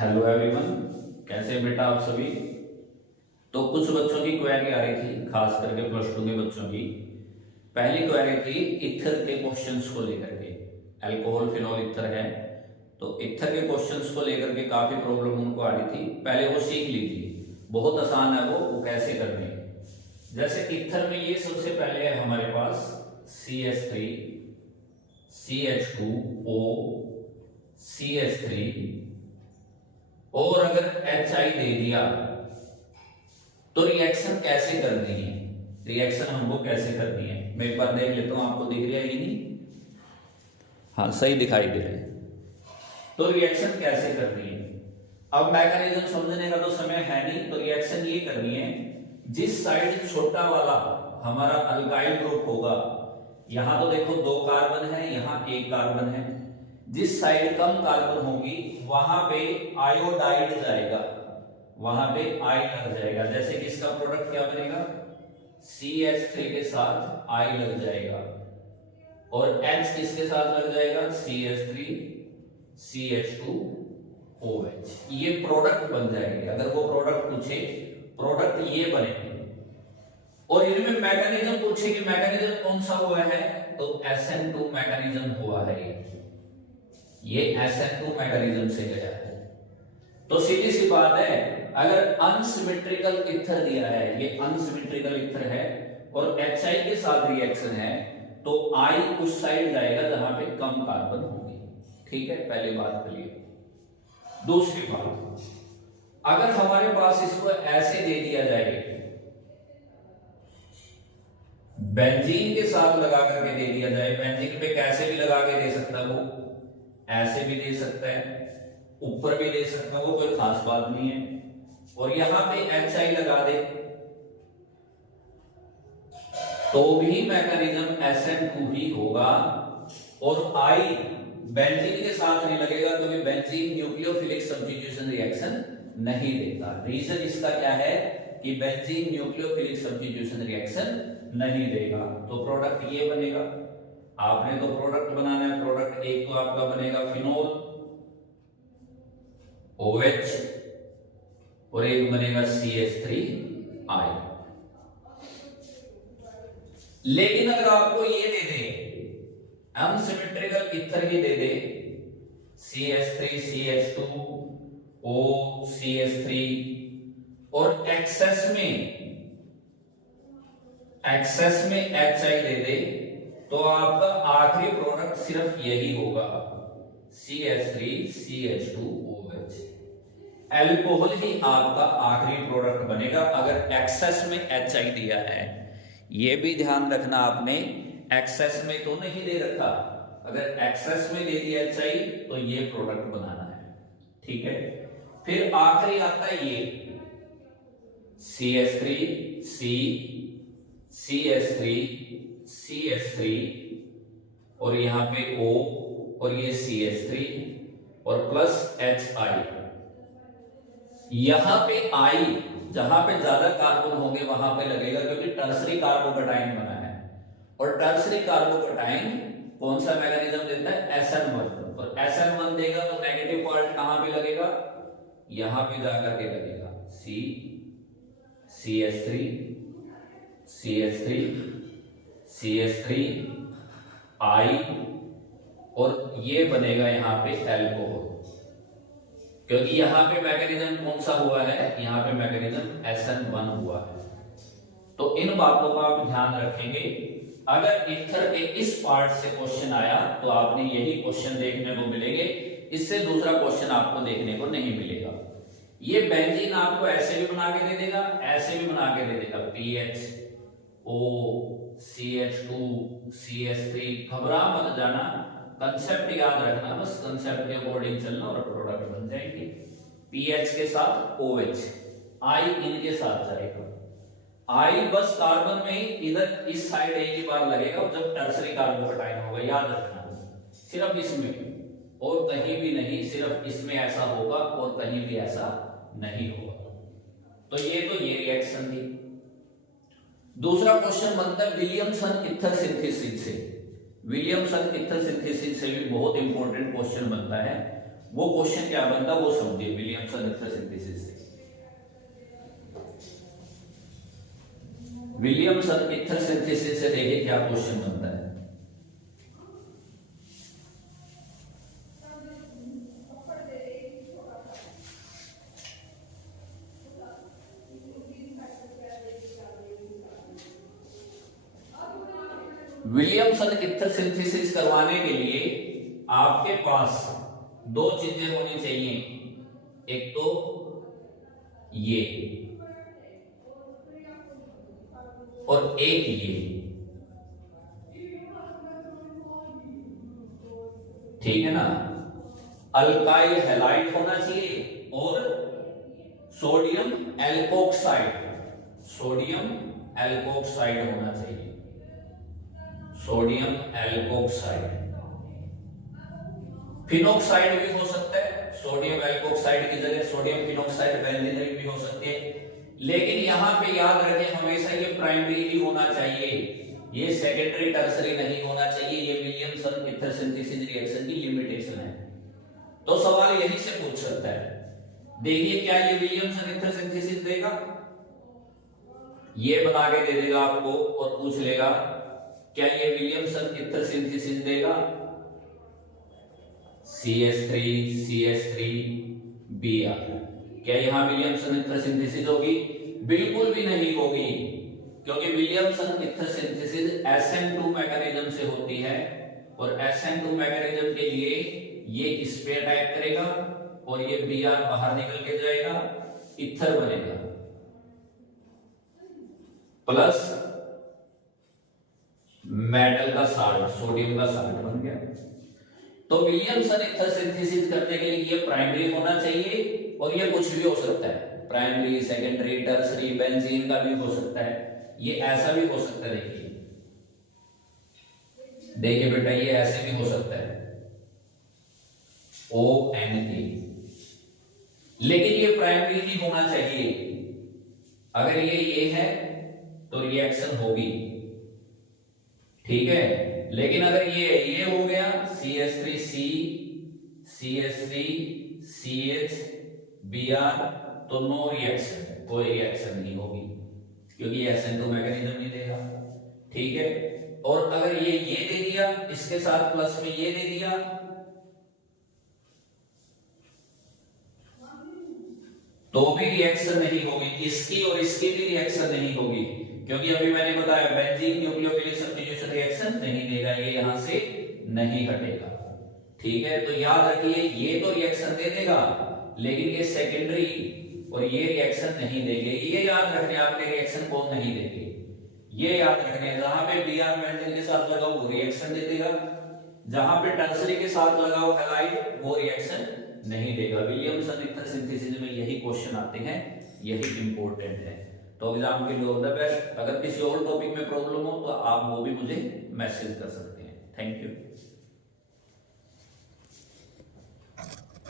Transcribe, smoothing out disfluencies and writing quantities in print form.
Hello everyone, कैसे हैं बेटा आप सभी। तो कुछ बच्चों की क्वेरी आ रही थी, खास करके प्लस टू के बच्चों की। पहली क्वेरी थी इथर के क्वेश्चंस को लेकर के। अल्कोहल फिनॉल इथर है, तो इथर के क्वेश्चंस को लेकर के काफी प्रॉब्लम उनको आ रही थी। पहले वो सीख लीजिए, बहुत आसान है वो कैसे करनी है। जैसे इथर में ये सबसे पहले है हमारे पास CH3 CH2O CH3, और अगर HI दे दिया तो रिएक्शन कैसे करनी है, रिएक्शन हमको कैसे करनी है। मैं एक बार देख लेता हूं, आपको दिख रहा है कि नहीं। हाँ, सही दिखाई दे रहा है। तो रिएक्शन कैसे करनी है, अब मैकेनिज्म समझने का तो समय है नहीं। तो रिएक्शन ये करनी है, जिस साइड छोटा वाला हमारा अल्काइल ग्रुप होगा, यहां तो देखो 2 कार्बन है, यहां 1 कार्बन है। जिस साइड कम कार्बन होगी वहां पे आयोडाइड जाएगा, वहां पे आई लग जाएगा। जैसे कि इसका प्रोडक्ट क्या बनेगा, CH3 के साथ आई लग जाएगा, और H किसके साथ लग जाएगा, CH3 CH2OH। ये प्रोडक्ट बन जाएंगे। अगर वो प्रोडक्ट पूछे, प्रोडक्ट ये बनेंगे। और इनमें मैकेनिज्म पूछे कि मैकेनिज्म कौन सा हुआ है, तो SN2 मैकेनिज्म हुआ है। ये SN2 मैकेनिज्म से गया है। तो सीधी सी बात है, अगर अनसिमेट्रिकल इथर दिया है, ये अनसिमेट्रिकल इथर है और HI के साथ रिएक्शन है, तो I उस साइड जाएगा जहां पे कम कार्बन होगी। ठीक है, पहली बात क्लियर। दूसरी बात, अगर हमारे पास इसको ऐसे दे दिया जाए, बेंजीन के साथ लगा करके दे दिया जाए, बेंजीन पे कैसे भी लगा के दे सकता है, वो ऐसे भी दे सकता है, ऊपर भी दे सकता है, वो कोई खास बात नहीं है। और यहां पे HI लगा दे तो भी मैकेनिज्म SN2 ही होगा। और I बेंजीन के साथ नहीं लगेगा, क्योंकि बेंजीन न्यूक्लियोफिलिक सब्स्टिट्यूशन रिएक्शन नहीं देता। रीजन इसका क्या है कि बेंजीन न्यूक्लियोफिलिक सब्स्टिट्यूशन रिएक्शन नहीं देगा। तो प्रोडक्ट ये बनेगा। आपने तो प्रोडक्ट बनाना है, प्रोडक्ट एक तो आपका बनेगा फिनोल OH, और एक बनेगा CH3I। लेकिन अगर आपको ये दे दे, अनसिमेट्रिकल इथर ही दे दे, CH3 CH2O CH3, और एक्सेस में HI दे दे, तो आपका आखिरी प्रोडक्ट सिर्फ यही होगा, CH3 CH2OH। अल्कोहल ही आपका आखिरी प्रोडक्ट बनेगा अगर एक्सेस में HI दिया है। यह भी ध्यान रखना आपने, एक्सेस में तो नहीं दे रखा। अगर एक्सेस में दे दिया HI तो ये प्रोडक्ट बनाना है। ठीक है, फिर आखिरी आता है ये CH3 CH3 CH3, और यहां पे O, और ये CH3, और प्लस HI। यहां पे I जहां पे ज्यादा कार्बन होंगे वहां पे लगेगा, क्योंकि टर्सरी कार्बोकैटायन बना है। और टर्सरी कार्बोकैटायन कौन सा मैकेनिज्म देता है, SN1। और SN1 देगा तो नेगेटिव पार्ट कहां पे लगेगा, यहां पे जाकर के लगेगा, CH3 CH3 CH3I, और ये बनेगा यहां पे अल्कोहल, क्योंकि यहां पे मैकेनिज्म कौन सा हुआ है, यहां पे मैकेनिज्म SN1 हुआ है। तो इन बातों का आप ध्यान रखेंगे। अगर इथर के इस पार्ट से क्वेश्चन आया तो आपने यही क्वेश्चन देखने को मिलेंगे, इससे दूसरा क्वेश्चन आपको देखने को नहीं मिलेगा। ये बेंजीन आपको ऐसे भी बना के दे देगा, ऐसे भी बना के दे देगा, PHO CH2 CH3। घबरा मत जाना, कंसेप्ट याद रखना, बस कंसेप्ट के अकॉर्डिंग चलना और प्रोडक्ट बन जाएंगे। PH के साथ OH, I इनके साथ जाएगा। I बस कार्बन में ही इधर इस साइड एक ही बार लगेगा, जब टर्सरी कार्बोकैटायन होगा, याद रखना। सिर्फ इसमें और कहीं भी नहीं, सिर्फ इसमें ऐसा होगा और कहीं भी ऐसा नहीं होगा। तो ये रिएक्शन थी। दूसरा क्वेश्चन बनता है विलियमसन इथर सिंथेसिस से। विलियमसन इथर सिंथेसिस से भी बहुत इंपॉर्टेंट क्वेश्चन बनता है। वो क्वेश्चन क्या बनता वो समझिए विलियमसन ईथर सिंथेसिस से। विलियमसन ईथर सिंथेसिस से देखिए क्या क्वेश्चन बनता है। विलियमसन ईथर सिंथेसिस करवाने के लिए आपके पास दो चीजें होनी चाहिए, एक तो ये और एक ये, ठीक है ना। अल्काइल हैलाइड होना चाहिए और सोडियम एल्कोक्साइड, सोडियम एल्कोक्साइड होना चाहिए, सोडियम एल्कोक्साइड। फिनोक्साइड भी हो सकता है, सोडियम एल्कोक्साइड की जगह सोडियम फिनोक्साइड बेंजीन भी हो सकती है, लेकिन यहां पे याद रखें हमेशा ये प्राइमरी ही होना चाहिए, ये सेकेंडरी टर्सरी नहीं होना चाहिए। ये विलियमसन ईथर सिंथेसिस रिएक्शन की लिमिटेशन है। तो सवाल यही से पूछ सकता है, देखिए क्या ये विलियमसन ईथर सिंथेसिस देगा, ये बना के दे देगा आपको और पूछ लेगा क्या ये विलियमसन ईथर सिंथेसिस देगा, CH3 CH3 Br। क्या यहां विलियमसन ईथर सिंथेसिस होगी? बिल्कुल भी नहीं होगी, क्योंकि Williamson ether synthesis SN2 mechanism से होती है और SN2 मैकेनिज्म के लिए ये इस पे अटैक करेगा और ये Br बाहर निकल के जाएगा, ईथर बनेगा प्लस मेटल का साल्ट, सोडियम का साल्ट बन गया। तो विलियमसन ईथर सिंथेसिस करने के लिए ये प्राइमरी होना चाहिए और ये कुछ भी हो सकता है, प्राइमरी सेकेंडरी टर्सरी बेंजीन का भी हो सकता है, ये ऐसा भी हो सकता है। देखिए बेटा ये ऐसे भी हो सकता है ONA, लेकिन ये प्राइमरी ही होना चाहिए। अगर ये है तो रिएक्शन होगी, ठीक है। लेकिन अगर ये हो गया CH3C CH3 CH Br तो नो रिएक्शन, कोई रिएक्शन नहीं होगी क्योंकि SN2 मैकेनिज्म नहीं देगा, ठीक है। और अगर ये दे दिया, इसके साथ प्लस में ये दे दिया, तो भी रिएक्शन नहीं होगी, इसकी और इसकी भी रिएक्शन नहीं होगी, क्योंकि अभी मैंने बताया बेंजीन न्यूक्लियोफिलिक सब्स्टिट्यूशन रिएक्शन नहीं देगा, ये यहां से नहीं हटेगा, ठीक है। तो याद रखिए ये तो रिएक्शन दे देगा लेकिन ये सेकेंडरी और ये रिएक्शन नहीं देंगे, ये याद रखने आपने रिएक्शन कौन नहीं देंगे, ये याद रखने। जहां पे Br बेंजीन के साथ लगा वो रिएक्शन दे देगा, जहां पे टर्सरी के साथ लगा हो हैलाइड वो रिएक्शन नहीं देगा। विलियमसन ईथर सिंथेसिस में यही क्वेश्चन आते हैं, यही इंपॉर्टेंट है। तो एग्जाम के लिए ऑल द बेस्ट। अगर किसी और टॉपिक में प्रॉब्लम हो तो आप वो भी मुझे मैसेज कर सकते हैं। Thank you.